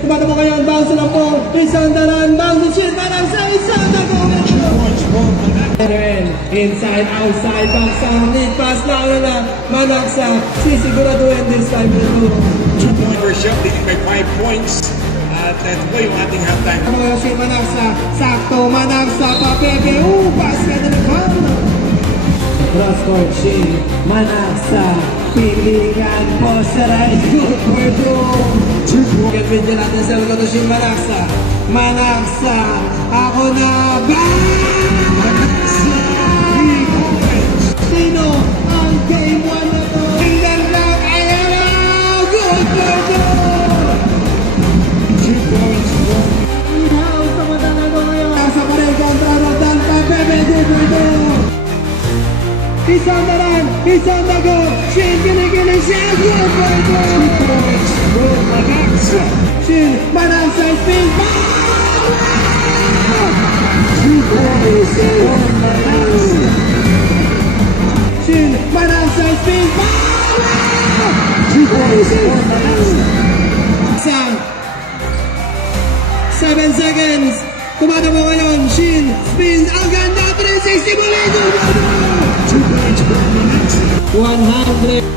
Tumatakbo ngayon, bounce lang po. Isang daran, bounce Shin Manaksa, isang dago. Inside, outside, back sa lead pass na Manaksa. Sisiguraduhin this time. 2-point shot, leading by 5 points. At ito yung ating halftime. Shin Manaksa, sakto, Manaksa, Papebe, pass ka na naman. Cross court, Shin Manaksa, pilihan po sa right, good for two. Gagawin natin sa lugar to Shin Manaksa. Manaksa, ako na ba? Sino ang game 1 na to? Tingnan lang, ayan na! Good for two! 2 points. Ihaw sa mata na ko ngayon. Nasa pa rin kontra Rodan, Papebe, good for two! Isang daran, isang dago, Shin ginigiling siya, good for two! 2 points, good Manaksa! Shin Manaksa spin, power! 2 points, good Manaksa! Shin Manaksa spin, power! 2 points, good Manaksa! 7 seconds, tumatakbo ngayon, Shin spins, ang ganda, 360 muli, 2 points, good Manaksa! 100